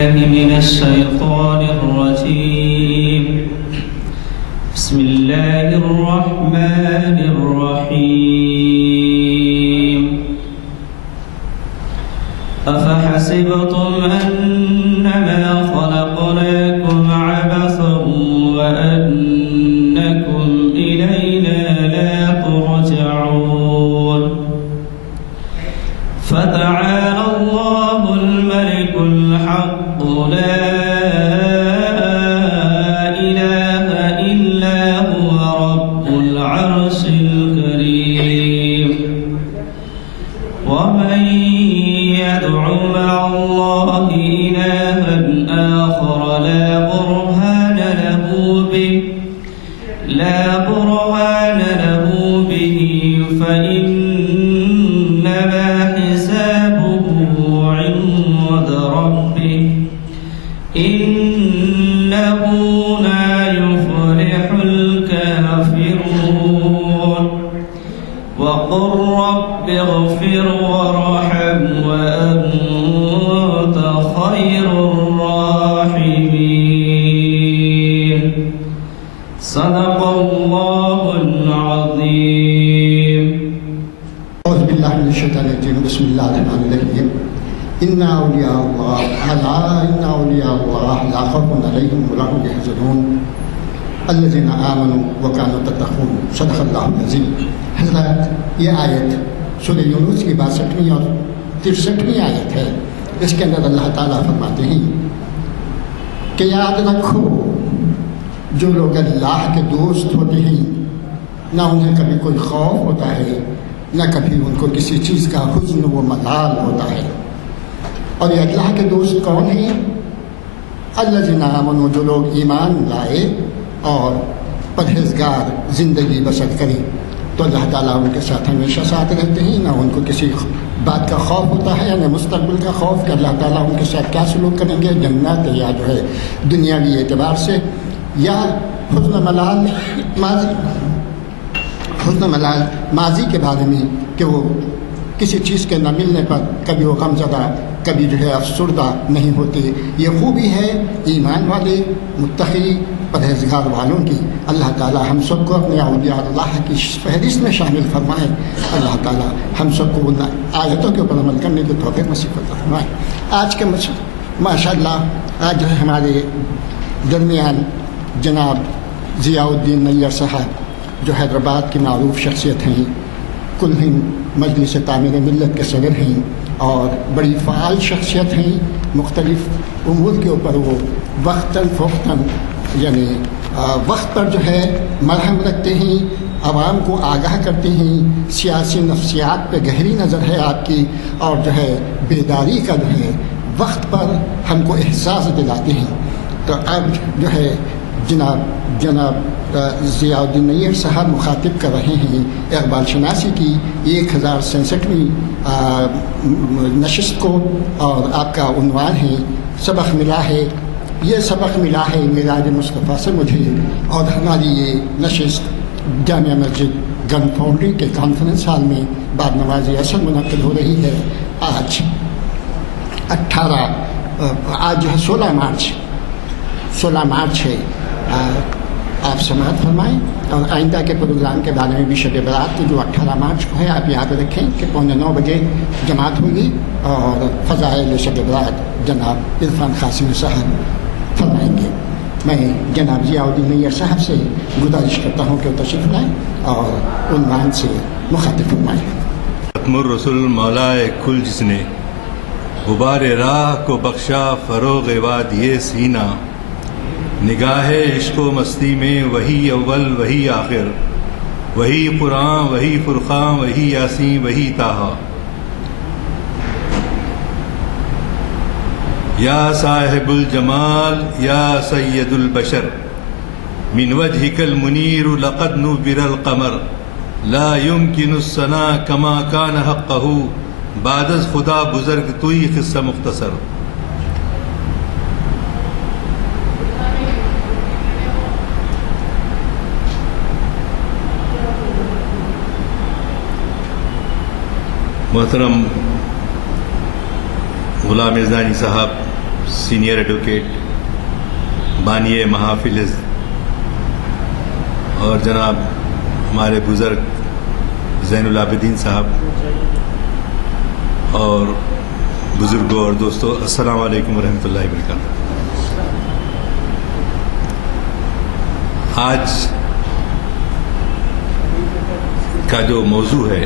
من الشيطان الرجيم. بسم الله الرحمن الرحيم. أفحسبتم أنما خلقناكم عبثا وأنكم إلينا لا ترجعون. فتعالى الله الملك الحق لا إله إلا هو رب العرش الكريم. ومن يدع مع الله إلها آخر لا برهان له به فإنما حسابه عند ربه إنه لا يفلح الكافرون. وقل رب اغفر وارحم وأنت خير الراحمين. صدق الله العظيم. أعوذ بالله من الشيطان الرجيم. بسم الله الرحمن الرحيم. إن أولياء الله لا خوف عليهم ولا هم يحزنون الذين آمنوا وكانوا يتقون. صدق اللہ العظیم. حضرات، یہ آیت سورہ یونس کی 62ویں اور 63ویں آیت ہے. اس کے اندر اللہ تعالیٰ فرماتے ہیں کہ یاد رکھو جو لوگ اللہ کے دوست ہوتے ہیں نہ انہیں کبھی کوئی خوف ہوتا ہے نہ کبھی ان کو کسی چیز کا حزن و ملال ہوتا ہے. اور یہ اللہ کے دوست کون ہیں؟ الذین آمنوا، جو لوگ ایمان لائے اور پرہیزگار زندگی بسر کریں تو اللہ تعالیٰ ان کے ساتھ ہمیشہ ساتھ رہتے ہیں. نہ ان کو کسی بات کا خوف ہوتا ہے نہ مستقبل کا خوف کہ اللہ تعالیٰ ان کے ساتھ کیا سلوک کریں گے، جنت یا جو ہے دنیاوی اعتبار سے، یا حزن ملال ماضی کے بارے میں کہ وہ کسی چیز کے نہ ملنے پر کبھی وہ غمزدہ کبھی جو ہے افسردہ نہیں ہوتے. یہ خوبی ہے ایمان والے متقی پرہیزگار والوں کی. اللہ تعالیٰ ہم سب کو اپنے اولیاء اللہ کی فہرست میں شامل فرمائے. اللہ تعالیٰ ہم سب کو ان آیتوں کے اوپر عمل کرنے کی توفیق نصیب فرمائے. آج کے ماشاء اللہ آج جو ہے ہمارے درمیان جناب ضیاء الدین نیّر صاحب جو حیدرآباد کی معروف شخصیت ہیں، کل ہند مجلس تعمیر ملت کے صدر ہیں اور بڑی فعال شخصیت ہیں. مختلف امور کے اوپر وہ وقتاً فوقتاً یعنی وقت پر جو ہے مرہم رکھتے ہیں، عوام کو آگاہ کرتے ہیں. سیاسی نفسیات پہ گہری نظر ہے آپ کی اور جو ہے بیداری کا جو ہے وقت پر ہم کو احساس دلاتے ہیں. تو اب جو ہے جناب ضیاء الدین نیّر صاحب مخاطب کر رہے ہیں اقبال شناسی کی 1066ویں نشست کو، اور آپ کا عنوان ہے سبق ملا ہے. یہ سبق ملا ہے میراج مصطفیٰ سے مجھے. اور ہماری یہ نشست جامعہ مسجد گن فاؤنڈری کے کانفرنس ہال میں بعد نماز عصر منعقد ہو رہی ہے. آج جو ہے 16 مارچ ہے. آپ سماعت فرمائیں اور آئندہ کے پروگرام کے بارے میں بھی شب برات کی جو 18 مارچ کو ہے آپ یاد رکھیں کہ 8:45 بجے جماعت ہوگی اور فضائل شب برات جناب عرفان قاسمی صاحب فرمائیں گے. میں جناب ضیاء الدین نیّر صاحب سے گزارش کرتا ہوں کہ وہ تشریف لائیں اور عنوان سے مخاطب فرمائیں. ختم الرسول مولائے کل جس نے غبار راہ کو بخشا فروغ واد یہ سینہ، نگاہ عشق و مستی میں وہی اول وہی آخر، وہی قرآن وہی فرقان وہی یاسین وہی طٰہٰ. یا صاحب الجمال یا سید البشر من وجهك المنیر لقد نور القمر لا يمكن الثناء كما كان حقه بعد از خدا بزرگ توئی قصہ مختصر. محترم غلام عزانی صاحب سینئر ایڈوکیٹ بانی محافل اور جناب ہمارے بزرگ زین العابدین صاحب اور بزرگوں اور دوستوں، السلام علیکم ورحمۃ اللہ وبرکاتہ۔ آج کا جو موضوع ہے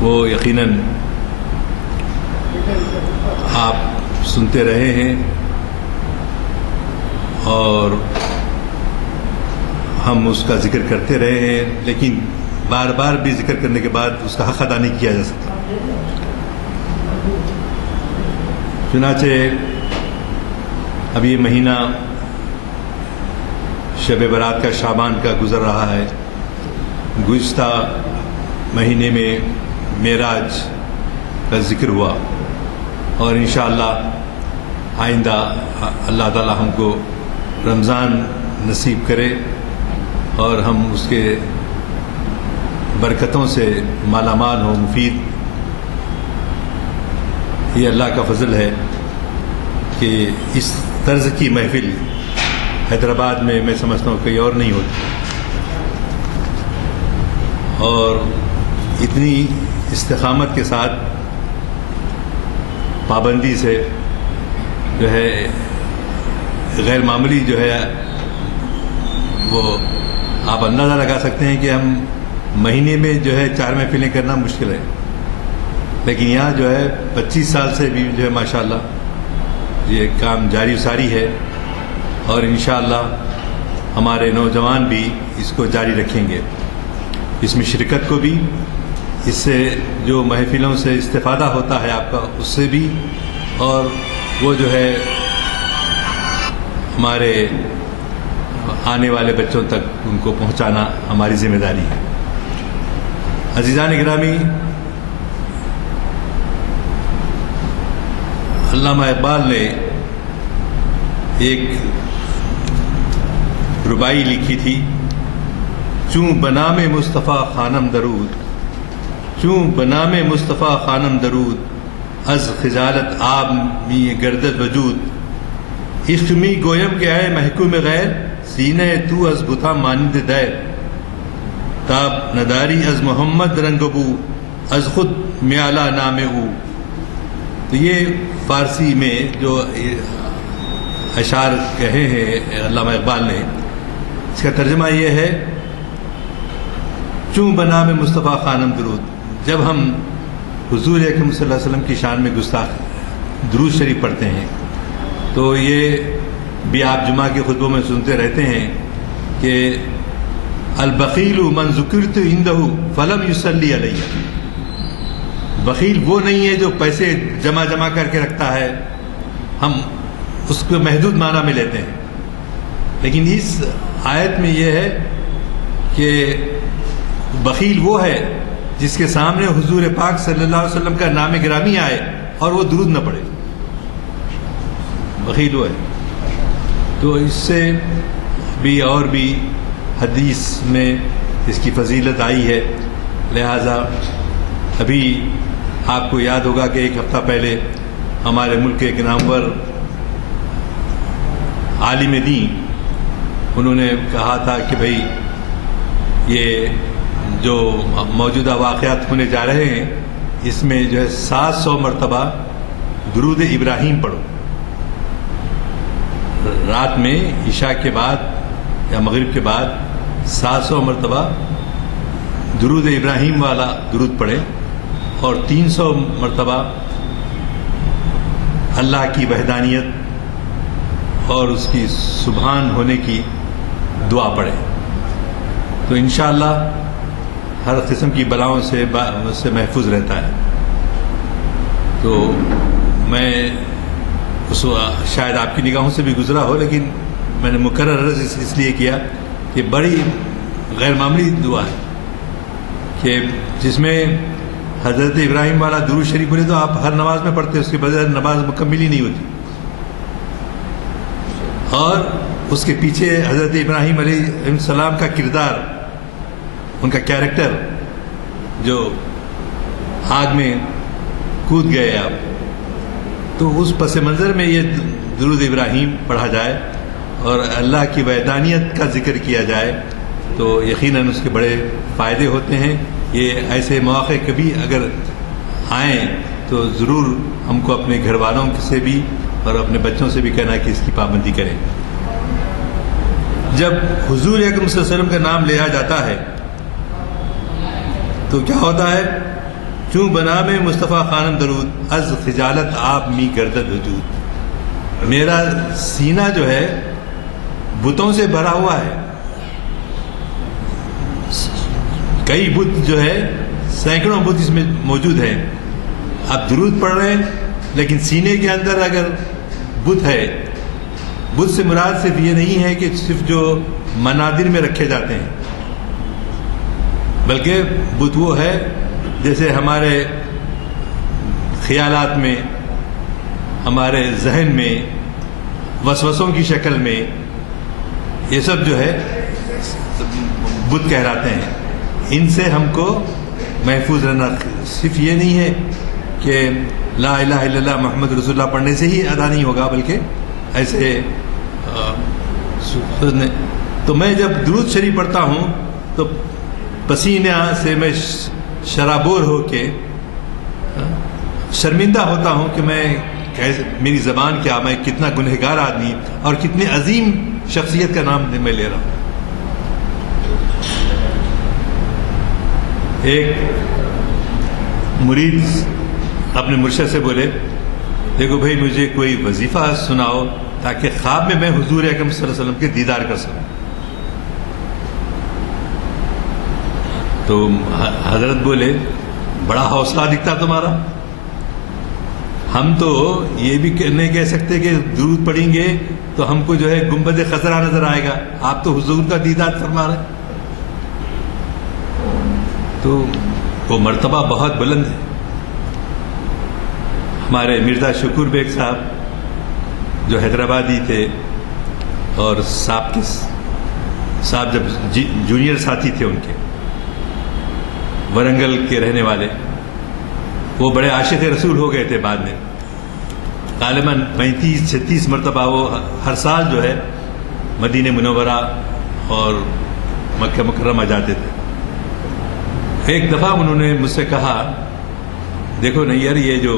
وہ یقیناً آپ سنتے رہے ہیں اور ہم اس کا ذکر کرتے رہے ہیں، لیکن بار بار بھی ذکر کرنے کے بعد اس کا حق ادا نہیں کیا جا سکتا۔ چنانچہ اب یہ مہینہ شب برات کا، شعبان کا گزر رہا ہے۔ گزشتہ مہینے میں معراج کا ذکر ہوا اور انشاءاللہ آئندہ اللہ تعالی ہم کو رمضان نصیب کرے اور ہم اس کے برکتوں سے مالا مال ہو، مفید۔ یہ اللہ کا فضل ہے کہ اس طرز کی محفل حیدرآباد میں سمجھتا ہوں کہیں اور نہیں ہوتی، اور اتنی استقامت کے ساتھ پابندی سے جو ہے غیر معمولی جو ہے وہ آپ اندازہ لگا سکتے ہیں کہ ہم مہینے میں جو ہے 4 محفلیں کرنا مشکل ہے، لیکن یہاں جو ہے 25 سال سے بھی جو ہے ماشاءاللہ یہ کام جاری ساری ہے، اور انشاءاللہ ہمارے نوجوان بھی اس کو جاری رکھیں گے۔ اس میں شرکت کو بھی، اس سے جو محفلوں سے استفادہ ہوتا ہے آپ کا اس سے بھی، اور وہ جو ہے ہمارے آنے والے بچوں تک ان کو پہنچانا ہماری ذمہ داری ہے۔ عزیزان گرامی، علامہ اقبال نے ایک ربائی لکھی تھی، چوں بنام مصطفیٰ خانم درود، چوں بنام مصطفیٰ خانم درود، از خجالت آب می گردد وجود، عشق می گویم کہ اے محکوم غیر، سینہ تو از بتا مانند دیر، تاب نداری از محمد رنگ بو، از خود میالا نام او۔ تو یہ فارسی میں جو اشعار کہے ہیں علامہ اقبال نے، اس کا ترجمہ یہ ہے، چوں بنام مصطفیٰ خانم درود، جب ہم حضور اکرم صلی اللہ علیہ وسلم کی شان میں گستاخ درود شریف پڑھتے ہیں تو یہ بھی آپ جمعہ کے خطبوں میں سنتے رہتے ہیں کہ البخیل من ذکرت عنده فلم یصلی علیہ، بخیل وہ نہیں ہے جو پیسے جمع کر کے رکھتا ہے، ہم اس کو محدود معنی میں لیتے ہیں، لیکن اس آیت میں یہ ہے کہ بخیل وہ ہے جس کے سامنے حضور پاک صلی اللہ علیہ وسلم کا نام گرامی آئے اور وہ درود نہ پڑھے، بخیل وہ ہے۔ تو اس سے بھی اور بھی حدیث میں اس کی فضیلت آئی ہے، لہذا ابھی آپ کو یاد ہوگا کہ ایک ہفتہ پہلے ہمارے ملک کے ایک نامور عالم دین انہوں نے کہا تھا کہ بھئی یہ جو موجودہ واقعات ہونے جا رہے ہیں اس میں جو ہے 700 مرتبہ درود ابراہیم پڑھو، رات میں عشاء کے بعد یا مغرب کے بعد 700 مرتبہ درود ابراہیم والا درود پڑھیں، اور 300 مرتبہ اللہ کی وحدانیت اور اس کی سبحان ہونے کی دعا پڑھیں، تو انشاءاللہ ہر قسم کی بلاؤں سے محفوظ رہتا ہے۔ تو میں شاید آپ کی نگاہوں سے بھی گزرا ہو، لیکن میں نے مکرر عرض اس لیے کیا کہ بڑی غیر معمولی دعا ہے کہ جس میں حضرت ابراہیم والا درود شریف بولے تو آپ ہر نماز میں پڑھتے، اس کے بغیر نماز مکمل ہی نہیں ہوتی، اور اس کے پیچھے حضرت ابراہیم علیہ السلام کا کردار، ان کا کیریکٹر جو آگ میں کود گئے آپ، تو اس پس منظر میں یہ درود ابراہیم پڑھا جائے اور اللہ کی وحدانیت کا ذکر کیا جائے تو یقیناً اس کے بڑے فائدے ہوتے ہیں. یہ ایسے مواقع کبھی اگر آئیں تو ضرور ہم کو اپنے گھر والوں سے بھی اور اپنے بچوں سے بھی کہنا کہ اس کی پابندی کریں. جب حضور اکرم صلی اللہ علیہ وسلم کا نام لیا جاتا ہے تو کیا ہوتا ہے؟ چوں بنام مصطفیٰ خانم درود از خجالت آپ می گردد وجود. میرا سینہ جو ہے بتوں سے بھرا ہوا ہے. کئی بت جو ہے، سینکڑوں بت اس میں موجود ہیں. آپ درود پڑھ رہے ہیں لیکن سینے کے اندر اگر بت ہے، بت سے مراد صرف یہ نہیں ہے کہ صرف جو منادر میں رکھے جاتے ہیں، بلکہ بت وہ ہے جیسے ہمارے خیالات میں، ہمارے ذہن میں، وسوسوں کی شکل میں، یہ سب جو ہے بت کہلاتے ہیں. ان سے ہم کو محفوظ رہنا. صرف یہ نہیں ہے کہ لا الہ الا اللہ محمد رسول اللہ پڑھنے سے ہی ادا نہیں ہوگا، بلکہ ایسے تو میں جب درود شریف پڑھتا ہوں تو پسینہ سے میں شرابور ہو کے شرمندہ ہوتا ہوں کہ میں میری زبان کیا، میں کتنا گنہگار آدمی اور کتنے عظیم شخصیت کا نام میں لے رہا ہوں. ایک مرید اپنے مرشد سے بولے، دیکھو بھائی مجھے کوئی وظیفہ سناؤ تاکہ خواب میں حضور اکرم صلی اللہ علیہ وسلم کے دیدار کر سکوں. تو حضرت بولے، بڑا حوصلہ دکھتا تمہارا. ہم تو یہ بھی نہیں کہہ سکتے کہ درود پڑھیں گے تو ہم کو جو ہے گنبد خضرا نظر آئے گا. آپ تو حضور کا دیدار فرما رہے. تو وہ مرتبہ بہت بلند ہے. ہمارے مرزا شکور بیگ صاحب جو حیدرآبادی تھے اور صاحب جب جونیئر ساتھی تھے ان کے، ورنگل کے رہنے والے، وہ بڑے عاشق رسول ہو گئے تھے. بعد میں غالباً 35-36 مرتبہ وہ ہر سال جو ہے مدینہ منورہ اور مکہ مکرمہ جاتے تھے. ایک دفعہ انہوں نے مجھ سے کہا، دیکھو نہیں یار، یہ جو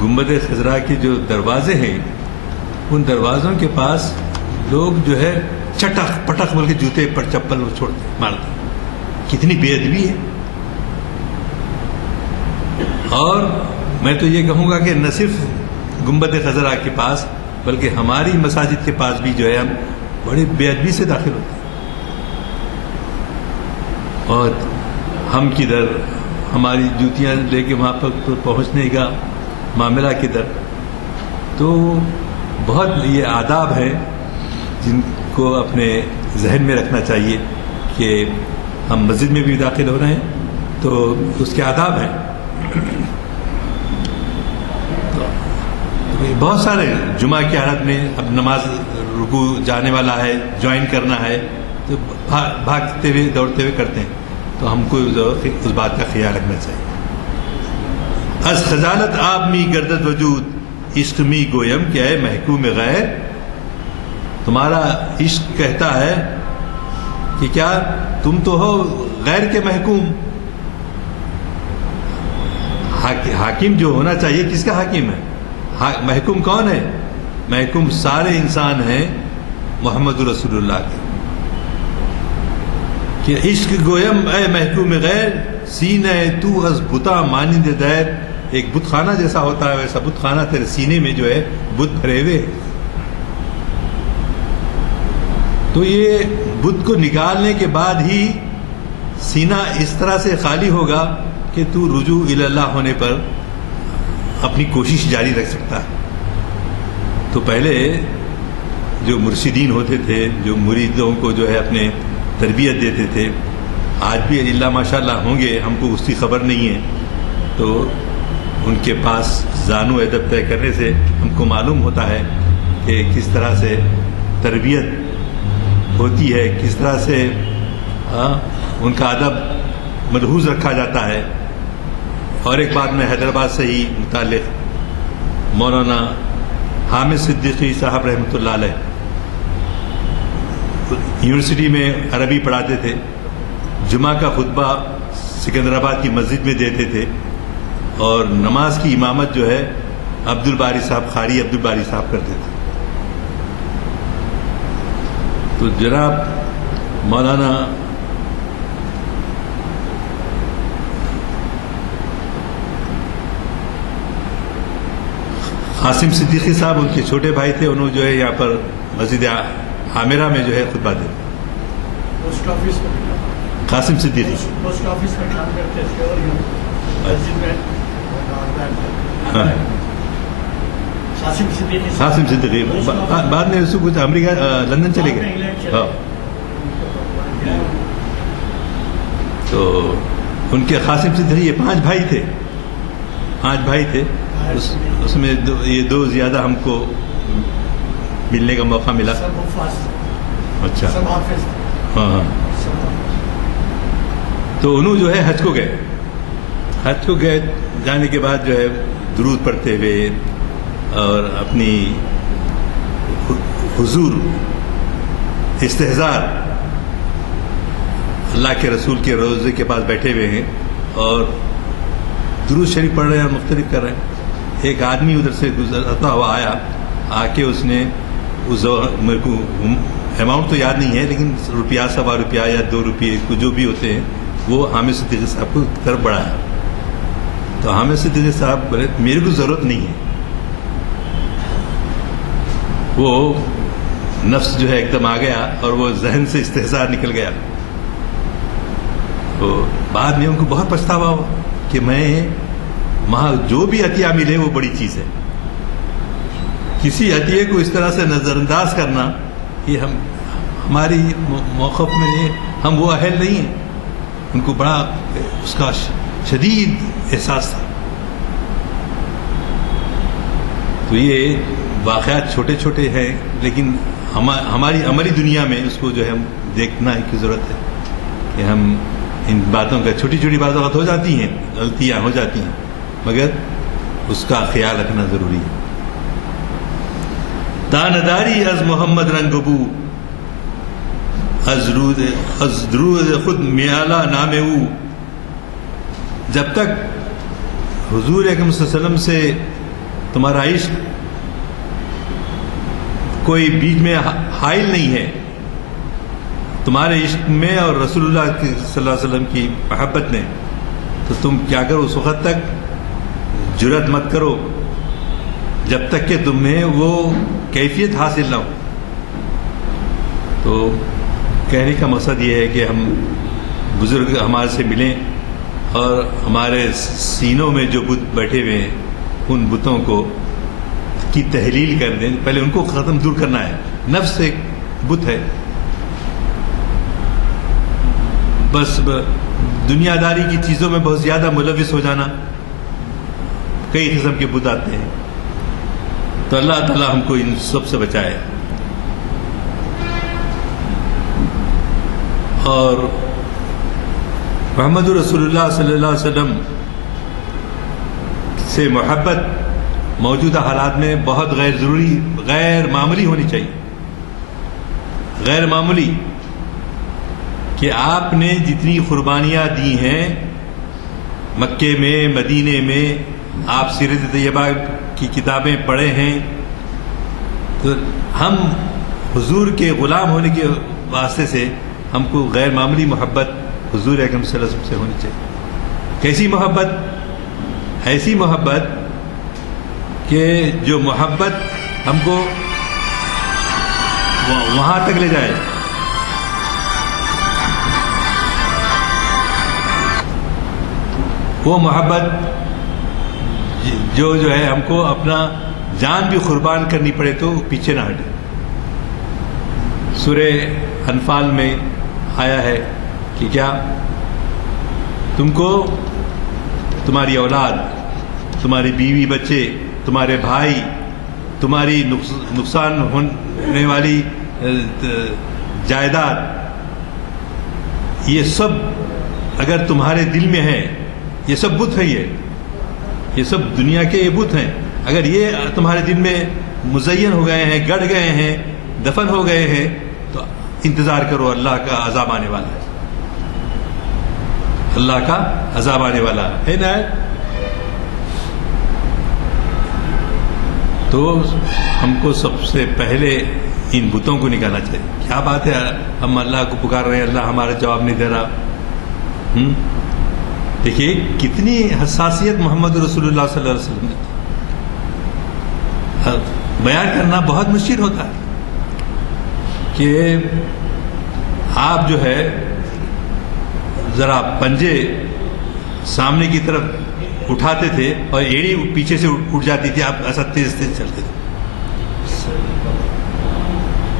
گنبد خضرا کے جو دروازے ہیں، ان دروازوں کے پاس لوگ جو ہے چٹخ پٹخ بول کے جوتے پر چپل چھوڑتے مارتے. کتنی بے ادبی ہے. اور میں تو یہ کہوں گا کہ نہ صرف گنبد خضرا کے پاس بلکہ ہماری مساجد کے پاس بھی جو ہے ہم بڑی بے ادبی سے داخل ہوتے ہیں. اور ہم کدھر، ہماری جوتیاں لے کے وہاں پر پہنچنے کا معاملہ کدھر. تو بہت یہ آداب ہیں جن کو اپنے ذہن میں رکھنا چاہیے کہ ہم مسجد میں بھی داخل ہو رہے ہیں تو اس کے آداب ہیں. بہت سارے جمعہ کی حالت میں اب نماز رکوع جانے والا ہے، جوائن کرنا ہے تو بھاگتے ہوئے دوڑتے ہوئے کرتے ہیں. تو ہم کو اس بات کا خیال رکھنا چاہیے. از خجالت آپ می گردد وجود عشق می گویم کہ اے محکوم غیر. تمہارا عشق کہتا ہے کہ کیا تم تو ہو غیر کے محکوم. حاکم جو ہونا چاہیے کس کا حاکم ہے؟ محکوم کون ہے؟ محکوم سارے انسان ہیں محمد رسول اللہ کے. کہ عشق گویم اے محکوم غیر سینہ تو از بتا مانند دیر. ایک بت خانہ جیسا ہوتا ہے ویسا بت خانہ تیرے سینے میں جو ہے بت بھرے ہوئے. تو یہ بت کو نکالنے کے بعد ہی سینہ اس طرح سے خالی ہوگا کہ تو رجوع الی اللہ ہونے پر اپنی کوشش جاری رکھ سکتا ہے. تو پہلے جو مرشدین ہوتے تھے، جو مریدوں کو جو ہے اپنے تربیت دیتے تھے، آج بھی اللہ ماشاء اللہ ہوں گے، ہم کو اس کی خبر نہیں ہے. تو ان کے پاس زانو ادب طے کرنے سے ہم کو معلوم ہوتا ہے کہ کس طرح سے تربیت ہوتی ہے، کس طرح سے ان کا ادب ملحوظ رکھا جاتا ہے. اور ایک بات میں حیدرآباد سے ہی متعلق مولانا حامد صدیقی صاحب رحمۃ اللہ علیہ یونیورسٹی میں عربی پڑھاتے تھے. جمعہ کا خطبہ سکندرآباد کی مسجد میں دیتے تھے اور نماز کی امامت جو ہے عبدالباری صاحب قاری عبدالباری صاحب کرتے تھے. تو جناب مولانا قاسم صدیقی صاحب ان کے چھوٹے بھائی تھے. انہوں جو ہے یہاں پر مسجد عامرہ میں جو ہے خطبہ دیتے. پوسٹ آفس میں قاسم صدیقی پوسٹ آفس میں کام کرتے تھے اور مسجد میں ہاں قاسم صدیقی قاسم صدیقی بعد میں اس کو کچھ امریکہ لندن چلے گئے. ہاں تو ان کے قاسم صدیقی یہ 5 بھائی تھے. 5 بھائی تھے. اس میں یہ 2 زیادہ ہم کو ملنے کا موقع ملا. سب حفاظ اچھا سب حافظ ہاں ہاں. تو انہوں جو ہے حج کو گئے. حج کو گئے جانے کے بعد جو ہے درود پڑھتے ہوئے اور اپنی حضور استحضار اللہ کے رسول کے روضے کے پاس بیٹھے ہوئے ہیں اور درود شریف پڑھ رہے ہیں اور مختلف کر رہے ہیں. ایک آدمی ادھر سے گزرتا ہوا آیا. آ کے اس نے میرے کو اماؤنٹ تو یاد نہیں ہے لیکن روپیہ 1.25 روپیہ یا 2 روپئے جو بھی ہوتے ہیں وہ حامد صدیقی صاحب کو طرف بڑھایا. تو حامد صدیقی صاحب بولے میرے کو ضرورت نہیں ہے. وہ نفس جو ہے ایک دم آ گیا اور وہ ذہن سے استحضار نکل گیا. تو بعد میں ان کو بہت پچھتاوا ہوا کہ میں وہاں جو بھی عطیہ ملے وہ بڑی چیز ہے. کسی عطیے کو اس طرح سے نظر انداز کرنا یہ ہماری موقف میں نہیں. ہم وہ اہل نہیں ہیں. ان کو بڑا اس کا شدید احساس تھا. تو یہ واقعات چھوٹے چھوٹے ہیں لیکن ہماری عملی دنیا میں اس کو جو ہے ہم دیکھنا کی ضرورت ہے کہ ہم ان باتوں کا چھوٹی چھوٹی باتیں ہو جاتی ہیں, غلطیاں ہو جاتی ہیں, مگر اس کا خیال رکھنا ضروری ہے. دانداری از محمد رنگ بو از درود خود میالا نام او. جب تک حضور اکرم صلی اللہ علیہ وسلم سے تمہارا عشق کوئی بیچ میں حائل نہیں ہے, تمہارے عشق میں اور رسول اللہ صلی اللہ علیہ وسلم کی محبت میں, تو تم کیا کرو اس وقت تک جرأت مت کرو جب تک کہ تمہیں وہ کیفیت حاصل نہ ہو. تو کہنے کا مقصد یہ ہے کہ ہم بزرگ ہمارے سے ملیں اور ہمارے سینوں میں جو بت بیٹھے ہوئے ہیں ان بتوں کو کی تحلیل کر دیں. پہلے ان کو ختم دور کرنا ہے. نفس ایک بت ہے. بس دنیا داری کی چیزوں میں بہت زیادہ ملوث ہو جانا, کئی قسم کے بت آتے ہیں. تو اللہ تعالی ہم کو ان سب سے بچائے. اور محمد رسول اللہ صلی اللہ علیہ وسلم سے محبت موجودہ حالات میں بہت غیر معمولی ہونی چاہیے. غیر معمولی کہ آپ نے جتنی قربانیاں دی ہیں مکے میں, مدینے میں, آپ سیرت طیبہ کی کتابیں پڑھے ہیں, تو ہم حضور کے غلام ہونے کے واسطے سے ہم کو غیر معمولی محبت حضور اکرم صلی اللہ علیہ وسلم سے ہونی چاہیے. کیسی محبت؟ ایسی محبت کہ جو محبت ہم کو وہاں تک لے جائے. وہ محبت جو ہے ہم کو اپنا جان بھی قربان کرنی پڑے تو پیچھے نہ ہٹے. سورہ انفال میں آیا ہے کہ کیا تم کو تمہاری اولاد, تمہاری بیوی بچے, تمہارے بھائی, تمہاری نقصان ہونے والی جائیداد, یہ سب اگر تمہارے دل میں ہے, یہ سب بت ہیں, یہ سب دنیا کے یہ بت ہیں, اگر یہ تمہارے دل میں مزین ہو گئے ہیں، گڑ گئے ہیں، دفن ہو گئے ہیں، تو انتظار کرو، اللہ کا عذاب آنے والا ہے، اللہ کا عذاب آنے والا ہے نا۔ تو ہم کو سب سے پہلے ان بتوں کو نکالنا چاہیے۔ کیا بات ہے، ہم اللہ کو پکار رہے ہیں، اللہ ہمارا جواب نہیں دے رہا۔ دیکھیے کتنی حساسیت محمد رسول اللہ صلی اللہ علیہ وسلم نے، بیان کرنا بہت مشکل ہوتا ہے کہ آپ جو ہے ذرا پنجے سامنے کی طرف اٹھاتے تھے اور ایڑی پیچھے سے اٹھ جاتی تھی، آپ ایسا تیز تیز چلتے تھے۔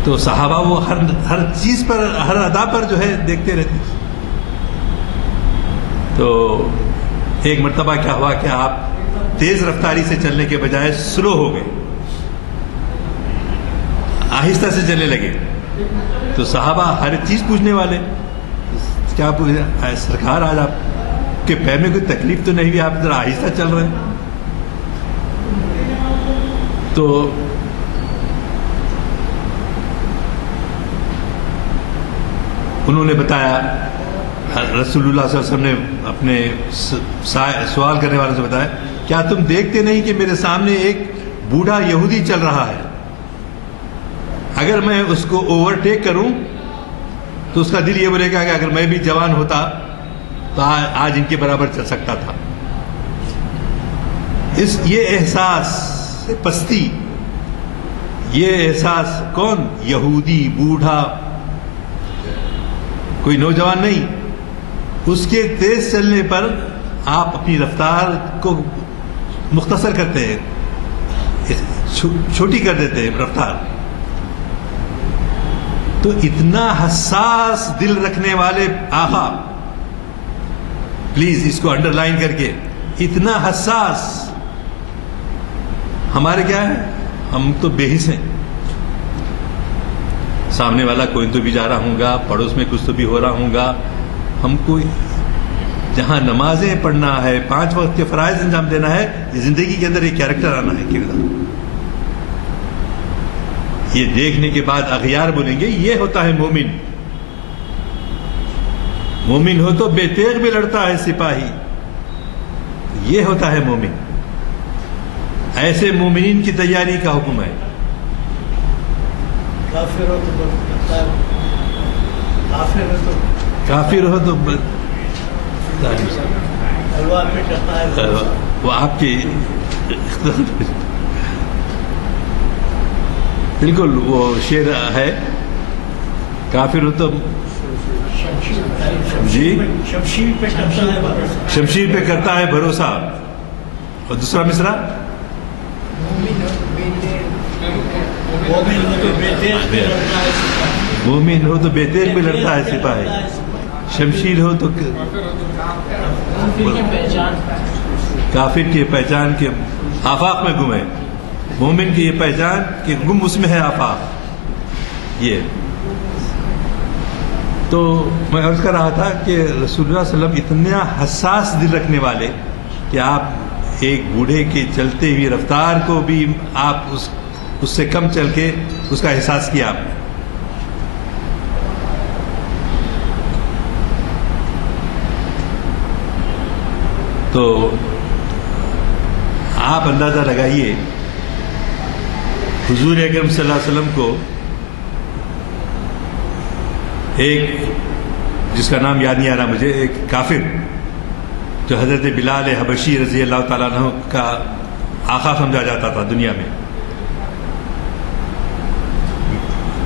تو صحابہ وہ ہر چیز پر، ہر ادا پر جو ہے دیکھتے رہتے تھے۔ تو ایک مرتبہ کیا ہوا کہ آپ تیز رفتاری سے چلنے کے بجائے سلو ہو گئے، آہستہ سے چلنے لگے۔ تو صحابہ ہر چیز پوچھنے والے، کیا سرکار آج آپ کے پیر میں کوئی تکلیف تو نہیں ہوئی، آپ ذرا آہستہ چل رہے ہیں؟ تو انہوں نے بتایا، رسول اللہ صلی اللہ علیہ وسلم نے اپنے سوال کرنے والوں سے بتایا، کیا تم دیکھتے نہیں کہ میرے سامنے ایک بوڑھا یہودی چل رہا ہے، اگر میں اس کو اوورٹیک کروں تو اس کا دل یہ بولے گا کہ اگر میں بھی جوان ہوتا تو آج ان کے برابر چل سکتا تھا۔ یہ احساس پستی، یہ احساس کون؟ یہودی بوڑھا، کوئی نوجوان نہیں۔ اس کے تیز چلنے پر آپ اپنی رفتار کو مختصر کرتے ہیں، چھوٹی کر دیتے ہیں رفتار۔ تو اتنا حساس دل رکھنے والے آقا، پلیز اس کو انڈر لائن کر کے، اتنا حساس۔ ہمارے کیا ہے، ہم تو بے حس ہیں، سامنے والا کوئی تو بھی جا رہا ہوں گا، پڑوس میں کچھ تو بھی ہو رہا ہوں گا، ہم کو جہاں نمازیں پڑھنا ہے، 5 وقت کے فرائض انجام دینا ہے، زندگی کے اندر یہ کیریکٹر آنا ہے، کردار۔ یہ دیکھنے کے بعد اغیار بولیں گے یہ ہوتا ہے مومن۔ مومن ہو تو بے تیغ بھی لڑتا ہے سپاہی، یہ ہوتا ہے مومن۔ ایسے مومنین کی تیاری کا حکم ہے۔ کافر ہو تو کافر ہو تو حلوا پہ چڑھتا ہے، وہ آپ کی بالکل وہ شعر ہے، کافر ہو تو جی شمشیر پہ کرتا ہے بھروسہ، شمشیر پہ کرتا ہے بھروسہ۔ اور دوسرا مصرع، مومن ہو تو بے تیغ پہ لڑتا ہے سپاہی، مومن ہو تو بے تیغ بھی لڑتا ہے سپاہی، شمشیر ہو تو کافر کی پہچان کے آفاق میں گم ہے، مومن کی یہ پہچان کہ گم اس میں ہے آفاق۔ یہ تو میں عرض کر رہا تھا کہ رسول اللہ صلی اللہ علیہ وسلم اتنا حساس دل رکھنے والے کہ آپ ایک بوڑھے کے چلتے ہوئی رفتار کو بھی آپ اس سے کم چل کے اس کا احساس کیا آپ نے۔ تو آپ اندازہ لگائیے، حضور اکرم صلی اللہ علیہ وسلم کو ایک، جس کا نام یاد نہیں آ رہا مجھے، ایک کافر جو حضرت بلال حبشی رضی اللہ تعالیٰ عنہ کا آقا سمجھا جاتا تھا دنیا میں،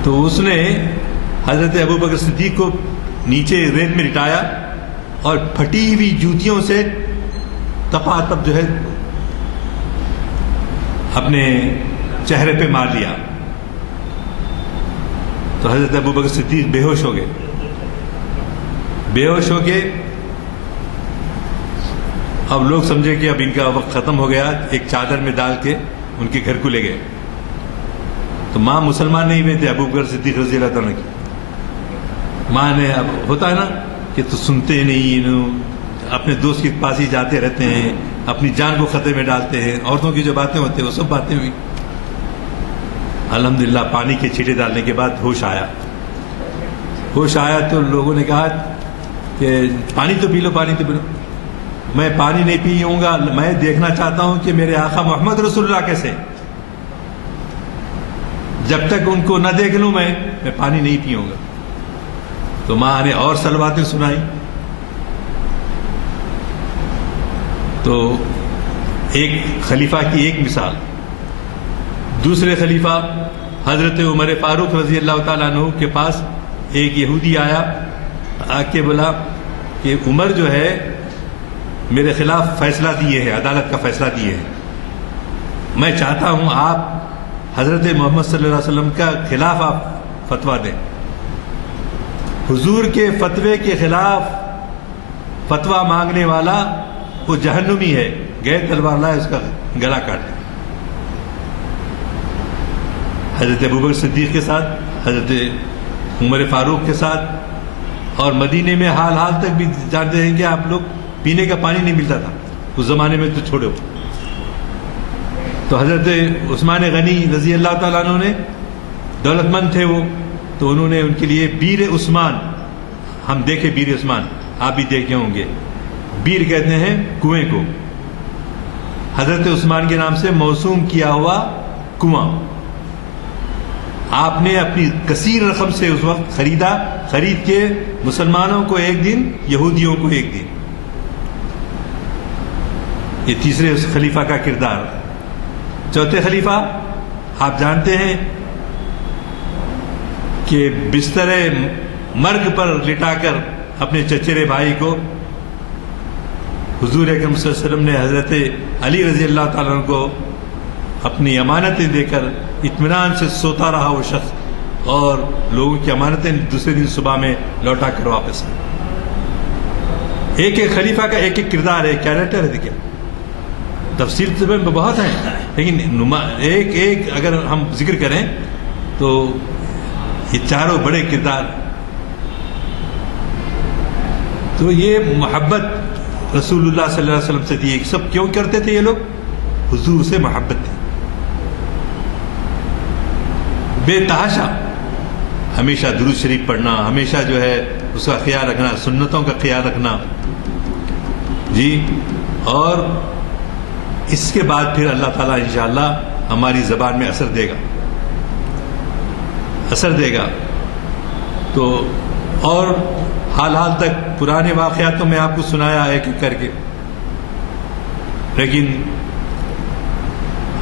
تو اس نے حضرت ابوبکر صدیق کو نیچے ریت میں لٹایا اور پھٹی ہوئی جوتیوں سے تپاتپ جو ہے اپنے چہرے پہ مار لیا۔ تو حضرت ابوبکر صدیق بے ہوش ہو گئے، بے ہوش ہو کے اب لوگ سمجھے کہ اب ان کا وقت ختم ہو گیا، ایک چادر میں ڈال کے ان کے گھر کو لے گئے۔ تو ماں مسلمان نہیں ہوئے تھے ابوبکر صدیق رضی اللہ تعالیٰ کی، ماں نے، اب ہوتا ہے نا کہ تو سنتے نہیں، اپنے دوست کے پاس ہی جاتے رہتے ہیں، اپنی جان کو خطرے میں ڈالتے ہیں. عورتوں کی جو باتیں ہوتی ہیں وہ سب باتیں ہوئی. الحمدللہ پانی کے چھینٹے ڈالنے کے بعد ہوش آیا. ہوش آیا تو لوگوں نے کہا کہ پانی تو پی لو، پانی تو پی لو. میں پانی نہیں پیوں گا، میں دیکھنا چاہتا ہوں کہ میرے آقا محمد رسول اللہ کیسے. جب تک ان کو نہ دیکھ لوں میں پانی نہیں پیوں گا. تو ماں نے اور سلواتیں سنائی. تو ایک خلیفہ کی ایک مثال. دوسرے خلیفہ حضرت عمر فاروق رضی اللہ تعالیٰ عنہ کے پاس ایک یہودی آیا، آ کے بولا کہ عمر جو ہے میرے خلاف فیصلہ دیے ہیں، عدالت کا فیصلہ دیے ہیں. میں چاہتا ہوں آپ حضرت محمد صلی اللہ علیہ وسلم کا خلاف آپ فتویٰ دیں. حضور کے فتوے کے خلاف فتویٰ مانگنے والا وہ جہنمی ہے، گئے تلوار لائے اس کا گلا کاٹ دیں. حضرت ابوبکر صدیق کے ساتھ، حضرت عمر فاروق کے ساتھ، اور مدینے میں حال حال تک بھی جانتے ہیں کہ آپ لوگ پینے کا پانی نہیں ملتا تھا اس زمانے میں، تو چھوڑو. تو حضرت عثمان غنی رضی اللہ تعالیٰ عنہ نے، دولت مند تھے وہ، تو انہوں نے ان کے لیے بیر عثمان، ہم دیکھے بیر عثمان، آپ بھی دیکھے ہوں گے، بیر کہتے ہیں کنویں کو، حضرت عثمان کے نام سے موسوم کیا ہوا کنواں. آپ نے اپنی کثیر رقم سے اس وقت خرید کے مسلمانوں کو ایک دن، یہودیوں کو ایک دن. یہ تیسرے خلیفہ کا کردار. چوتھے خلیفہ آپ جانتے ہیں کہ بستر مرگ پر لٹا کر اپنے چچیرے بھائی کو حضور اکرم صلی اللہ علیہ وسلم نے حضرت علی رضی اللہ تعالیٰ عنہ کو اپنی امانتیں دے کر اطمینان سے سوتا رہا وہ شخص، اور لوگوں کی امانتیں دوسرے دن صبح میں لوٹا کر واپس. ایک ایک خلیفہ کا ایک ایک کردار ہے، کیریکٹر ہے. دیکھیں تفصیل تو بہت ہیں، لیکن ایک ایک اگر ہم ذکر کریں تو یہ چاروں بڑے کردار. تو یہ محبت رسول اللہ صلی اللہ علیہ وسلم سے تھی. سب کیوں کرتے تھے یہ لوگ؟ حضور سے محبت تھی بے تحاشا. ہمیشہ درود شریف پڑھنا، ہمیشہ جو ہے اس کا خیال رکھنا، سنتوں کا خیال رکھنا جی. اور اس کے بعد پھر اللہ تعالیٰ انشاءاللہ ہماری زبان میں اثر دے گا. تو اور حال حال تک پرانے واقعات تو میں آپ کو سنایا ایک ایک کر کے، لیکن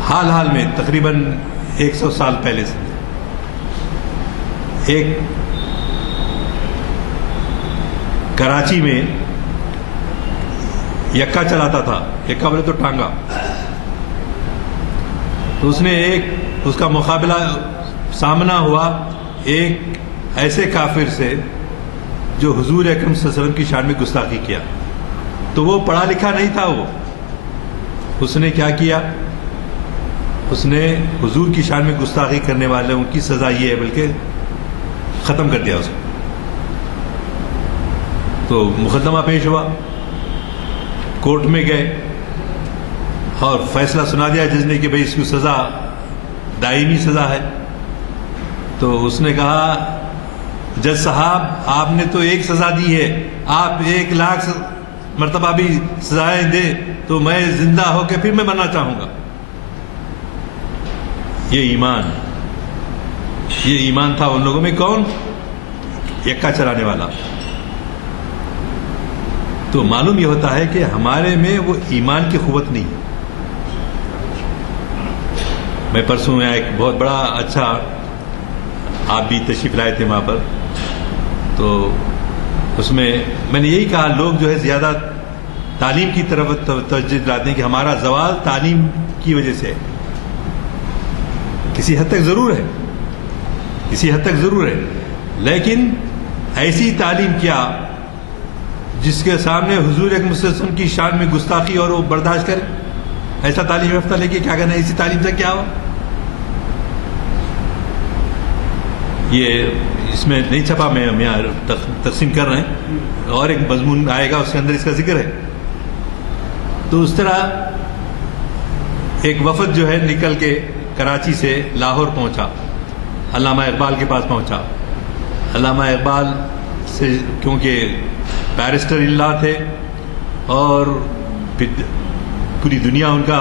حال حال میں تقریباً 100 سال پہلے سے ایک کراچی میں یکا چلاتا تھا. یکا بولے تو ٹانگا. تو اس نے اس کا مقابلہ سامنا ہوا ایک ایسے کافر سے جو حضور اکرم صلی اللہ علیہ وسلم کی شان میں گستاخی کیا. تو وہ پڑھا لکھا نہیں تھا. اس نے کیا کیا؟ اس نے حضور کی شان میں گستاخی کرنے والوں کی سزا یہ ہے بلکہ ختم کر دیا اس کو. تو مقدمہ پیش ہوا، کورٹ میں گئے اور فیصلہ سنا دیا جج نے کہ بھئی اس کی سزا دائمی سزا ہے. تو اس نے کہا جج صاحب آپ نے تو ایک سزا دی ہے، آپ 1,00,000 مرتبہ بھی سزائیں دیں تو میں زندہ ہو کے پھر میں مرنا چاہوں گا. یہ ایمان تھا ان لوگوں میں. کون؟ یکا چلانے والا. تو معلوم یہ ہوتا ہے کہ ہمارے میں وہ ایمان کی قوت نہیں ہے. میں پرسوں ایک بہت بڑا اچھا، آپ بھی تشریف لائے تھے وہاں پر، تو اس میں نے یہی کہا لوگ جو ہے زیادہ تعلیم کی طرف توجہ دلاتے ہیں کہ ہمارا زوال تعلیم کی وجہ سے کسی حد تک ضرور ہے، لیکن ایسی تعلیم کیا جس کے سامنے حضور اکرم صلی اللہ علیہ وسلم کی شان میں گستاخی اور وہ برداشت کرے؟ ایسا تعلیم یافتہ لے کے کیا کرنا ہے؟ اسی تعلیم سے کیا ہو؟ یہ اس میں نہیں چھپا، میں یہاں تقسیم کر رہے ہیں، اور ایک مضمون آئے گا اس کے اندر اس کا ذکر ہے. تو اس طرح ایک وفد جو ہے نکل کے کراچی سے لاہور پہنچا، علامہ اقبال کے پاس پہنچا۔ علامہ اقبال سے کیونکہ بیرسٹر اللہ تھے اور پوری دنیا ان کا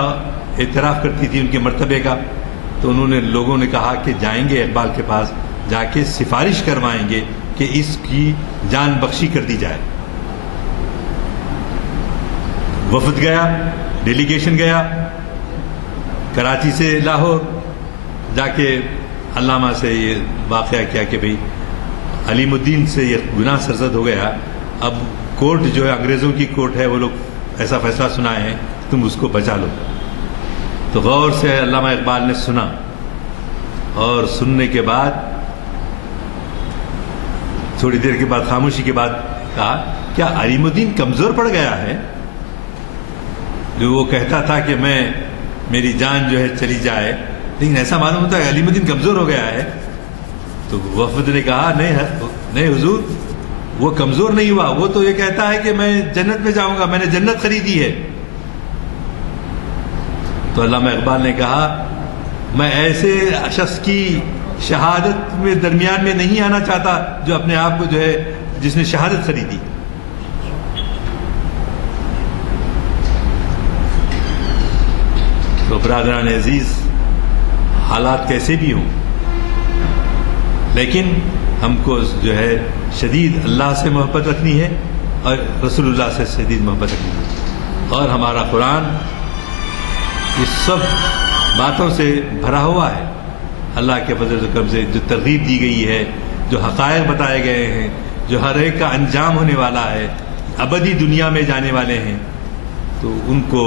اعتراف کرتی تھی ان کے مرتبے کا، تو انہوں نے لوگوں نے کہا کہ جائیں گے اقبال کے پاس، جا کے سفارش کروائیں گے کہ اس کی جان بخشی کر دی جائے۔ وفد گیا، ڈیلیگیشن گیا کراچی سے لاہور، جا کے علامہ سے یہ واقعہ کیا کہ بھئی علیم الدین سے یہ گناہ سرزد ہو گیا، اب کورٹ جو ہے انگریزوں کی کورٹ ہے، وہ لوگ ایسا فیصلہ سنائے ہیں، تم اس کو بچا لو۔ تو غور سے علامہ اقبال نے سنا، اور سننے کے بعد تھوڑی دیر کے بعد خاموشی کے بعد کہا کیا علیم الدین کمزور پڑ گیا ہے؟ جو وہ کہتا تھا کہ میری جان جو ہے چلی جائے، لیکن ایسا معلوم ہوتا ہے علیم الدین کمزور ہو گیا ہے۔ تو وفد نے کہا نہیں حضور، وہ کمزور نہیں ہوا، وہ تو یہ کہتا ہے کہ میں جنت میں جاؤں گا، میں نے جنت خریدی ہے۔ تو علامہ اقبال نے کہا میں ایسے شخص کی شہادت میں درمیان میں نہیں آنا چاہتا جو اپنے آپ کو جو ہے جس نے شہادت خریدی۔ تو برادران عزیز، حالات کیسے بھی ہوں، لیکن ہم کو جو ہے شدید اللہ سے محبت رکھنی ہے اور رسول اللہ سے شدید محبت رکھنی ہے، اور ہمارا قرآن یہ سب باتوں سے بھرا ہوا ہے۔ اللہ کے فضل و کرم سے جو ترغیب دی گئی ہے، جو حقائق بتائے گئے ہیں، جو ہر ایک کا انجام ہونے والا ہے، ابدی دنیا میں جانے والے ہیں، تو ان کو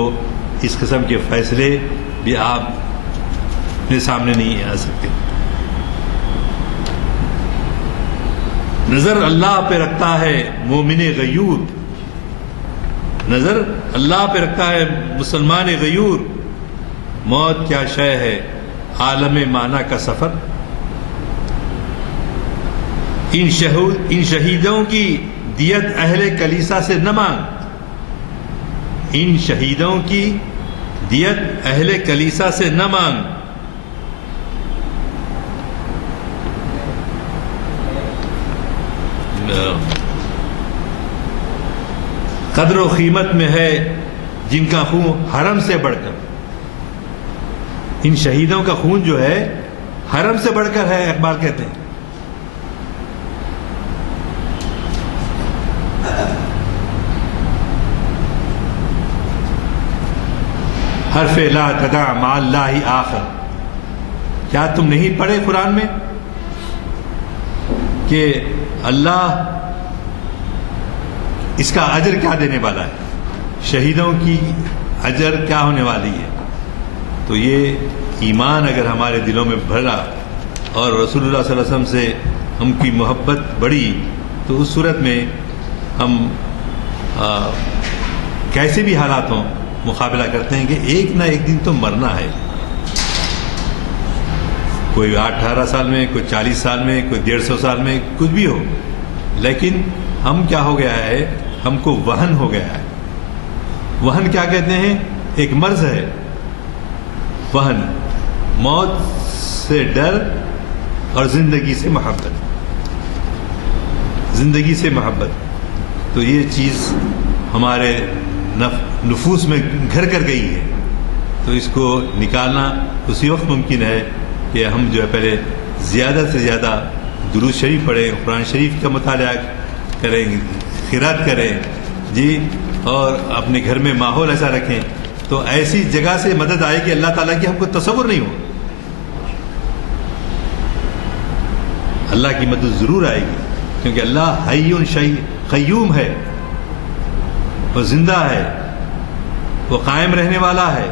اس قسم کے فیصلے بھی آپ کے سامنے نہیں آ سکتے۔ نظر اللہ پہ رکھتا ہے مومن غیور، نظر اللہ پہ رکھتا ہے مسلمان غیور، موت کیا شے ہے عالم معنی کا سفر، ان شہیدوں کی دیت اہل کلیسا سے نہ مانگ، ان شہیدوں کی دیت اہل کلیسا سے نہ مانگ، قدر و قیمت میں ہے جن کا خون حرم سے بڑھ کر، ان شہیدوں کا خون جو ہے حرم سے بڑھ کر ہے، اقبال کہتے ہیں۔ حرف لا تدع مع اللہ آخر، کیا تم نہیں پڑھے قرآن میں کہ اللہ اس کا اجر کیا دینے والا ہے، شہیدوں کی اجر کیا ہونے والی ہے؟ تو یہ ایمان اگر ہمارے دلوں میں بھرا اور رسول اللہ صلی اللہ علیہ وسلم سے ہم کی محبت بڑھی، تو اس صورت میں ہم کیسے بھی حالات ہوں مقابلہ کرتے ہیں کہ ایک نہ ایک دن تو مرنا ہے۔ کوئی 18 سال میں، کوئی 40 سال میں، کوئی 150 سال میں، کچھ بھی ہو، لیکن ہم کیا ہو گیا ہے، ہم کو وہن ہو گیا ہے۔ وہن کیا کہتے ہیں؟ ایک مرض ہے وہن، موت سے ڈر اور زندگی سے محبت، زندگی سے محبت، تو یہ چیز ہمارے نفوس میں گھر کر گئی ہے۔ تو اس کو نکالنا اسی وقت ممکن ہے کہ ہم جو ہے پہلے زیادہ سے زیادہ درود شریف پڑھیں، قرآن شریف کا مطالعہ کریں، قرات کریں جی، اور اپنے گھر میں ماحول ایسا رکھیں، تو ایسی جگہ سے مدد آئے گی اللہ تعالیٰ کی ہم کو تصور نہیں ہو۔ اللہ کی مدد ضرور آئے گی، کیونکہ اللہ حی قیوم ہے، وہ زندہ ہے، وہ قائم رہنے والا ہے،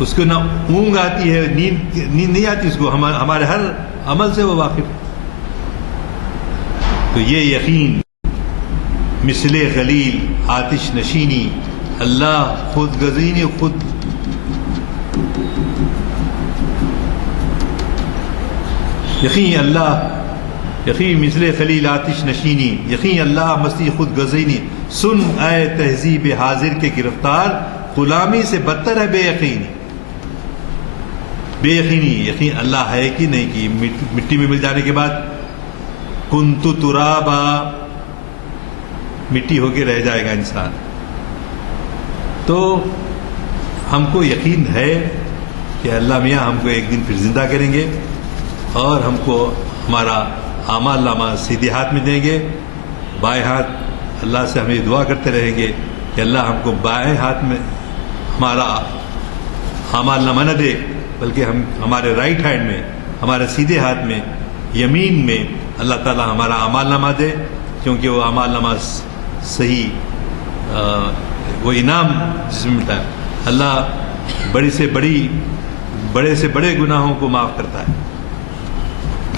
اس کو نہ اونگ آتی ہے، نیند نہیں آتی اس کو، ہمارے ہر عمل سے وہ واقف ہے۔ تو یہ یقین مثل خلیل آتش نشینی، اللہ خود گزینی، خود یقین اللہ، یقین مثل خلیل آتش نشینی، یقین اللہ مسیح خود گزینی، سن اے تہذیب حاضر کے گرفتار، غلامی سے بدتر ہے بے یقینی۔ بے یقینی، یقین اللہ ہے کہ نہیں کہ مٹی میں مل جانے کے بعد کنت ترابا، مٹی ہو کے رہ جائے گا انسان۔ تو ہم کو یقین ہے کہ اللہ میاں ہم کو ایک دن پھر زندہ کریں گے اور ہم کو ہمارا اعمال نامہ سیدھے ہاتھ میں دیں گے، بائیں ہاتھ اللہ سے ہمیں دعا کرتے رہیں گے کہ اللہ ہم کو بائیں ہاتھ میں ہمارا اعمال نامہ نہ دے، بلکہ ہمارے رائٹ ہینڈ میں، ہمارے سیدھے ہاتھ میں، یمین میں اللہ تعالیٰ ہمارا اعمال نامہ دے، کیونکہ وہ اعمال نامہ صحیح وہ انعام جس میں ملتا ہے۔ اللہ بڑے سے بڑے گناہوں کو معاف کرتا ہے،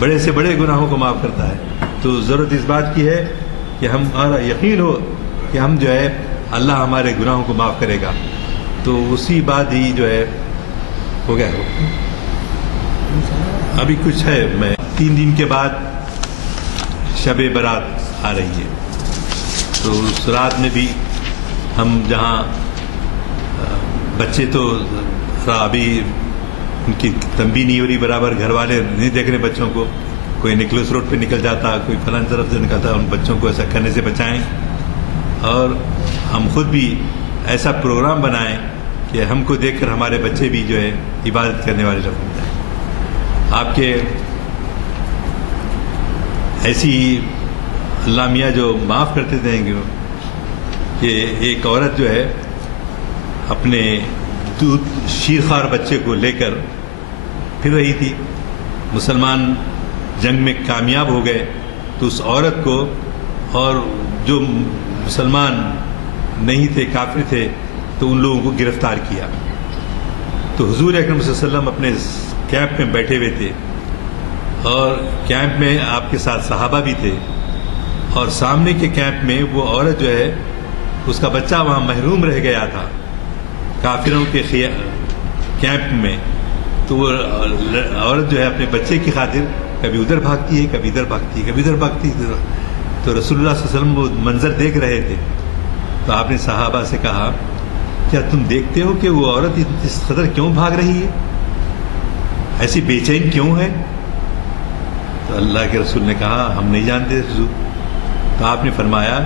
بڑے سے بڑے گناہوں کو معاف کرتا ہے۔ تو ضرورت اس بات کی ہے کہ ہمارا یقین ہو کہ ہم جو ہے اللہ ہمارے گناہوں کو معاف کرے گا، تو اسی بات ہی جو ہے ہو گیا ہو۔ ابھی کچھ ہے، میں 3 دن کے بعد شب برات آ رہی ہے، تو اس رات میں بھی ہم جہاں بچے تو ابھی ان کی تنبیہ نہیں ہو رہی برابر، گھر والے نہیں دیکھ رہے بچوں کو، کوئی نکلس روڈ پہ نکل جاتا، کوئی فلاں طرف سے نکلتا، ان بچوں کو ایسا کرنے سے بچائیں، اور ہم خود بھی ایسا پروگرام بنائیں کہ ہم کو دیکھ کر ہمارے بچے بھی جو ہے عبادت کرنے والے لوگ بن جائیں۔ آپ کے ایسی اللہ میاں جو معاف کرتے تھے کہ ایک عورت جو ہے اپنے دودھ شیرخوار بچے کو لے کر پھر رہی تھی، مسلمان جنگ میں کامیاب ہو گئے، تو اس عورت کو اور جو مسلمان نہیں تھے، کافر تھے، تو ان لوگوں کو گرفتار کیا۔ تو حضور اکرم صلی اللہ علیہ وسلم اپنے کیمپ میں بیٹھے ہوئے تھے، اور کیمپ میں آپ کے ساتھ صحابہ بھی تھے، اور سامنے کے کیمپ میں وہ عورت جو ہے اس کا بچہ وہاں محروم رہ گیا تھا کافروں کے کیمپ میں، تو وہ عورت جو ہے اپنے بچے کی خاطر کبھی ادھر بھاگتی ہے، کبھی ادھر بھاگتی ہے، کبھی ادھر بھاگتی ہے۔ تو رسول اللہ صلی اللہ علیہ وسلم وہ منظر دیکھ رہے تھے، تو آپ نے صحابہ سے کہا کیا تم دیکھتے ہو کہ وہ عورت اس قدر کیوں بھاگ رہی ہے، ایسی بے چین کیوں ہے؟ تو اللہ کے رسول نے کہا ہم نہیں جانتے حضور۔ تو آپ نے فرمایا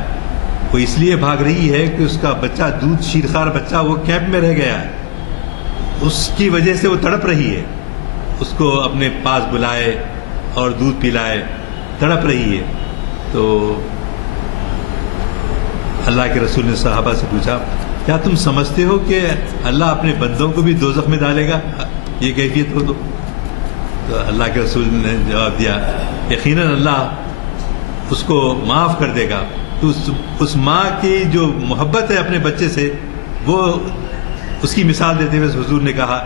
وہ اس لیے بھاگ رہی ہے کہ اس کا بچہ، دودھ شیرخوار بچہ، وہ کیمپ میں رہ گیا ہے، اس کی وجہ سے وہ تڑپ رہی ہے، اس کو اپنے پاس بلائے اور دودھ پلائے، تڑپ رہی ہے۔ تو اللہ کے رسول نے صحابہ سے پوچھا کیا تم سمجھتے ہو کہ اللہ اپنے بندوں کو بھی دوزخ میں ڈالے گا یہ کیفیت ہو تو اللہ کے رسول نے جواب دیا یقیناً اللہ اس کو معاف کر دے گا۔ تو اس ماں کی جو محبت ہے اپنے بچے سے، وہ اس کی مثال دیتے ہوئے حضور نے کہا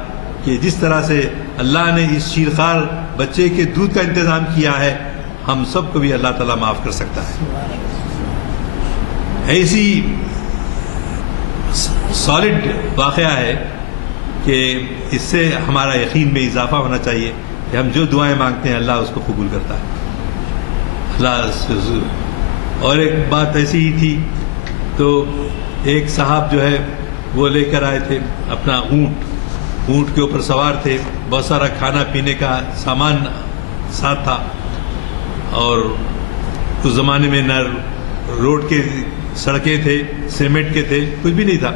کہ جس طرح سے اللہ نے اس شیرخوار بچے کے دودھ کا انتظام کیا ہے، ہم سب کو بھی اللہ تعالیٰ معاف کر سکتا ہے۔ ایسی سالڈ واقعہ ہے کہ اس سے ہمارا یقین میں اضافہ ہونا چاہیے کہ ہم جو دعائیں مانگتے ہیں اللہ اس کو قبول کرتا ہے۔ اللہ اور ایک بات ایسی ہی تھی، تو ایک صاحب جو ہے وہ لے کر آئے تھے اپنا اونٹ کے اوپر سوار تھے، بہت سارا کھانا پینے کا سامان ساتھ تھا، اور اس زمانے میں نہ روڈ کے سڑکیں تھے، سیمنٹ کے تھے، کچھ بھی نہیں تھا،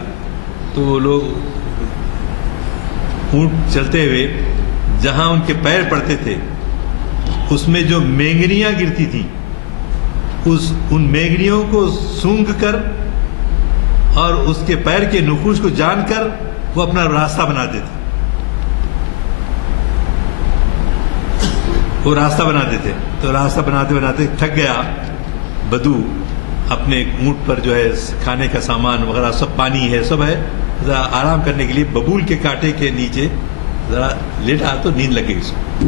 تو وہ لوگ اونٹ چلتے ہوئے جہاں ان کے پیر پڑتے تھے اس میں جو مینگنیاں گرتی تھیں، ان مینگنیوں کو سونگھ کر اور اس کے پیر کے نقوش کو جان کر وہ اپنا راستہ بناتے تھے، وہ راستہ بناتے تھے۔ تو راستہ بناتے بناتے تھک گیا بدو، اپنے اونٹ پر جو ہے کھانے کا سامان وغیرہ سب، پانی ہے، سب ہے، ذرا آرام کرنے کے لیے ببول کے کانٹے کے نیچے ذرا لیٹا تو نیند لگ گئی اس کو۔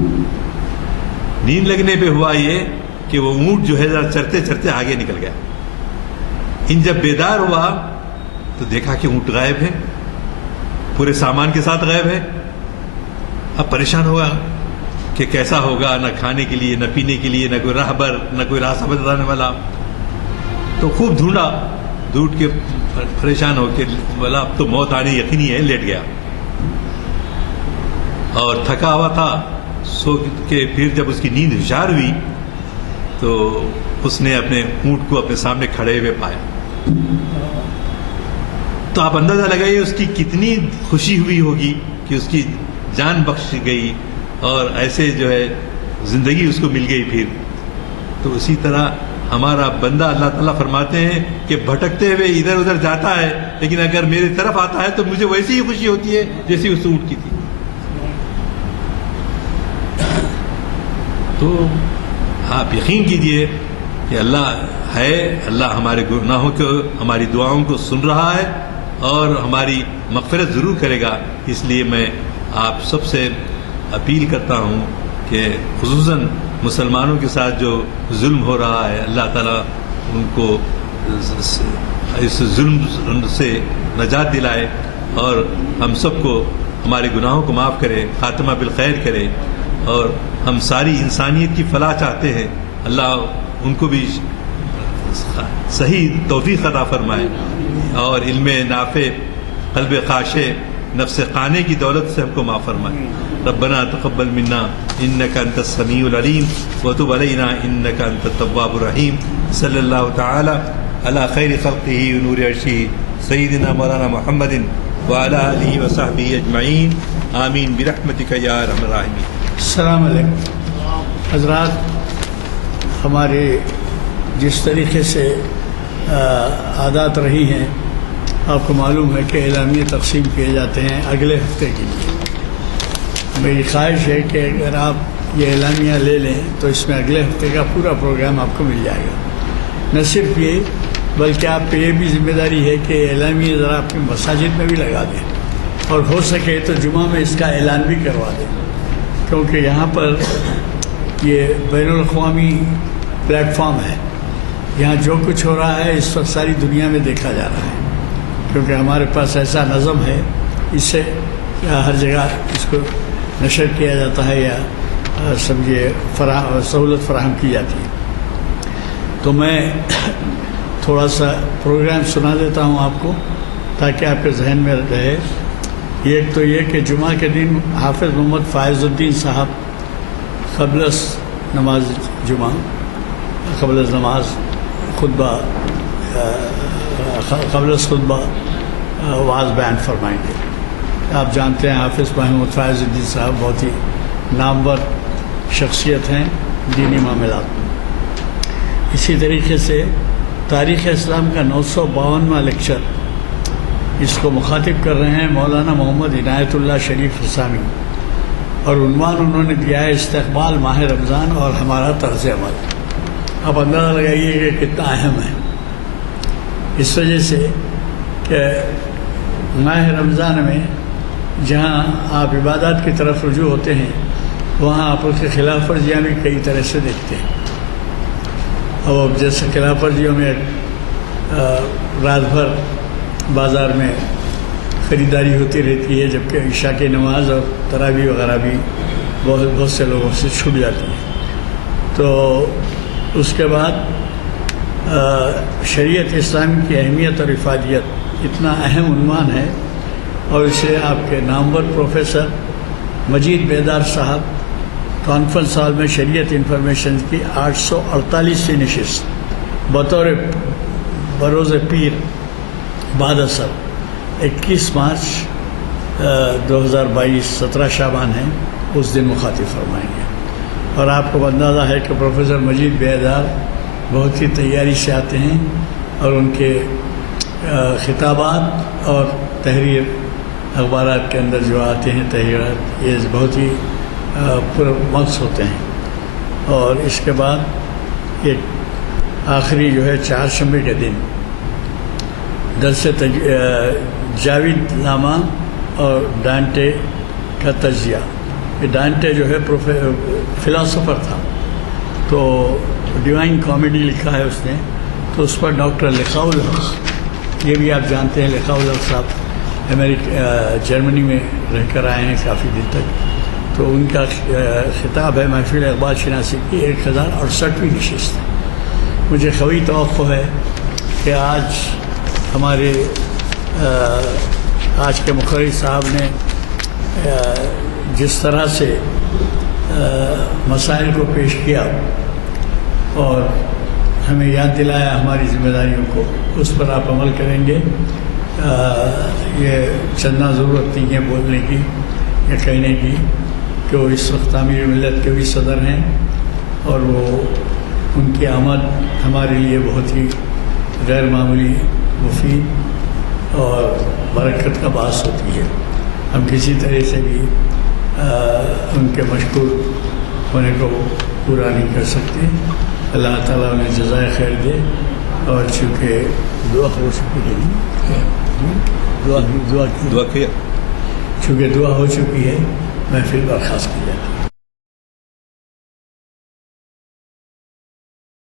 نیند لگنے پہ ہوا یہ کہ وہ اونٹ جو ہے ذرا چرتے چرتے آگے نکل گیا۔ ان جب بیدار ہوا تو دیکھا کہ اونٹ غائب ہے، پورے سامان کے ساتھ غائب ہے۔ اب پریشان ہوا کہ کیسا ہوگا، نہ کھانے کے لیے، نہ پینے کے لیے، نہ کوئی راہبر، نہ کوئی راستہ بتانے والا۔ تو خوب ڈھونڈا اٹھ کے پریشان ہو کے بولا اب تو موت آنی یقینی ہے، لیٹ گیا اور تھکا ہوا تھا. سو کے پھر جب اس کی نیند ہوشیار ہوئی تو اس نے اپنے اونٹ کو اپنے سامنے کھڑے ہوئے پایا. تو آپ اندازہ لگائیے اس کی کتنی خوشی ہوئی ہوگی کہ اس کی جان بخش گئی اور ایسے جو ہے زندگی اس کو مل گئی پھر. تو اسی طرح ہمارا بندہ اللہ تعالیٰ فرماتے ہیں کہ بھٹکتے ہوئے ادھر ادھر جاتا ہے لیکن اگر میری طرف آتا ہے تو مجھے ویسی ہی خوشی ہوتی ہے جیسی اس اونٹ کی تھی. تو آپ یقین کیجئے کہ اللہ ہے، اللہ ہمارے گناہوں کو، ہماری دعاؤں کو سن رہا ہے اور ہماری مغفرت ضرور کرے گا. اس لیے میں آپ سب سے اپیل کرتا ہوں کہ خصوصاً مسلمانوں کے ساتھ جو ظلم ہو رہا ہے، اللہ تعالیٰ ان کو اس ظلم سے نجات دلائے اور ہم سب کو ہمارے گناہوں کو معاف کرے، خاتمہ بالخیر کرے. اور ہم ساری انسانیت کی فلاح چاہتے ہیں، اللہ ان کو بھی صحیح توفیق عطا فرمائے اور علم نافع، قلب خاشع، نفس قانے کی دولت سے ہم کو معاف فرمائے. ربنا تقبل منا انك انت السميع العليم وتب علينا انك انت التواب الرحيم. صلی اللہ تعالی علی خیر خلقه ونور عرشه سیدنا مولانا محمد وعلى آلہ وصحبہ اجمعین. آمین برحمتک یا ارحم الراحمین. السلام علیکم حضرات. ہمارے جس طریقے سے عادات رہی ہیں، آپ کو معلوم ہے کہ اعلامیہ تقسیم کیے جاتے ہیں اگلے ہفتے کے لیے. میری خواہش ہے کہ اگر آپ یہ اعلامیہ لے لیں تو اس میں اگلے ہفتے کا پورا پروگرام آپ کو مل جائے گا. نہ صرف یہ بلکہ آپ پہ یہ بھی ذمہ داری ہے کہ اعلامیہ ذرا اپنی مساجد میں بھی لگا دیں اور ہو سکے تو جمعہ میں اس کا اعلان بھی کروا دیں، کیونکہ یہاں پر یہ بین الاقوامی پلیٹ فارم ہے. یہاں جو کچھ ہو رہا ہے اس وقت ساری دنیا میں دیکھا جا رہا ہے، کیونکہ ہمارے پاس ایسا نظم ہے، اس سے ہر جگہ اس کو نشر کیا جاتا ہے یا سمجھے سہولت فراہم کی جاتی ہے. تو میں تھوڑا سا پروگرام سنا دیتا ہوں آپ کو تاکہ آپ کے ذہن میں رہے. ایک تو یہ کہ جمعہ کے دن حافظ محمد فائز الدین صاحب قبل نماز جمعہ، قبل نماز خطبہ، قبل خطبہ واعظ بیان فرمائیں گے. آپ جانتے ہیں حافظ محمد فائز الدین صاحب بہت ہی نامور شخصیت ہیں دینی معاملات میں. اسی طریقے سے تاریخ اسلام کا 952واں لیکچر، اس کو مخاطب کر رہے ہیں مولانا محمد عنایت اللہ شریف حسامی، اور عنوان انہوں نے دیا ہے استقبال ماہ رمضان اور ہمارا طرز عمل. آپ اندازہ لگائیے کہ کتنا اہم ہے، اس وجہ سے کہ ماہ رمضان میں جہاں آپ عبادات کی طرف رجوع ہوتے ہیں وہاں آپ اس کے خلاف ورزیاں بھی کئی طرح سے دیکھتے ہیں. اور جیسے خلاف ورزیوں میں رات بھر بازار میں خریداری ہوتی رہتی ہے، جبکہ عشاء کی نماز اور تراویح وغیرہ بھی بہت سے لوگوں سے چھوٹ جاتی ہے. تو اس کے بعد شریعت اسلام کی اہمیت اور افادیت اتنا اہم عنوان ہے، اور اسے آپ کے نامور پروفیسر مجید بیدار صاحب کانفرنس ہال میں شریعت انفارمیشن کی 848ویں نشست بطور بروز پیر بعد اثر 21 مارچ 2022 17 شعبان ہے، اس دن مخاطب فرمائیں گے. اور آپ کو اندازہ ہے کہ پروفیسر مجید بیدار بہت ہی تیاری سے آتے ہیں، اور ان کے خطابات اور تحریر اخبارات کے اندر جو آتے ہیں تحریرات، یہ بہت ہی پرمغز ہوتے ہیں. اور اس کے بعد ایک آخری جو ہے چہارشنبے کے دن درس جاوید لاما اور ڈانٹے کا تجزیہ. یہ ڈانٹے جو ہے فلاسفر تھا، تو ڈیوائن کامیڈی لکھا ہے اس نے، تو اس پر ڈاکٹر لقاء الحق، یہ بھی آپ جانتے ہیں لقاء الحق صاحب جرمنی میں رہ کر آئے ہیں کافی دن تک. تو ان کا خطاب ہے محفل اقبال شناسی کی 1068ویں نشست. مجھے قوی توقع ہے کہ آج ہمارے آج کے مقرری صاحب نے جس طرح سے مسائل کو پیش کیا اور ہمیں یاد دلایا ہماری ذمہ داریوں کو، اس پر آپ عمل کریں گے۔ یہ چندنا ضرورت نہیں ہے بولنے کی یا کہنے کی کہ وہ اس وقت تعمیر ملت کے بھی صدر ہیں، اور وہ ان کی آمد ہمارے لیے بہت ہی غیر معمولی مفید اور برکت کا باعث ہوتی ہے۔ ہم کسی طرح سے بھی ان کے مشکور ہونے کو پورا نہیں کر سکتے۔ اللہ تعالیٰ انہیں جزائے خیر دے، اور چونکہ دعا ہو چکی ہے، دعا کیا چونکہ دعا ہو چکی ہے، محفل برخاست کی جائے۔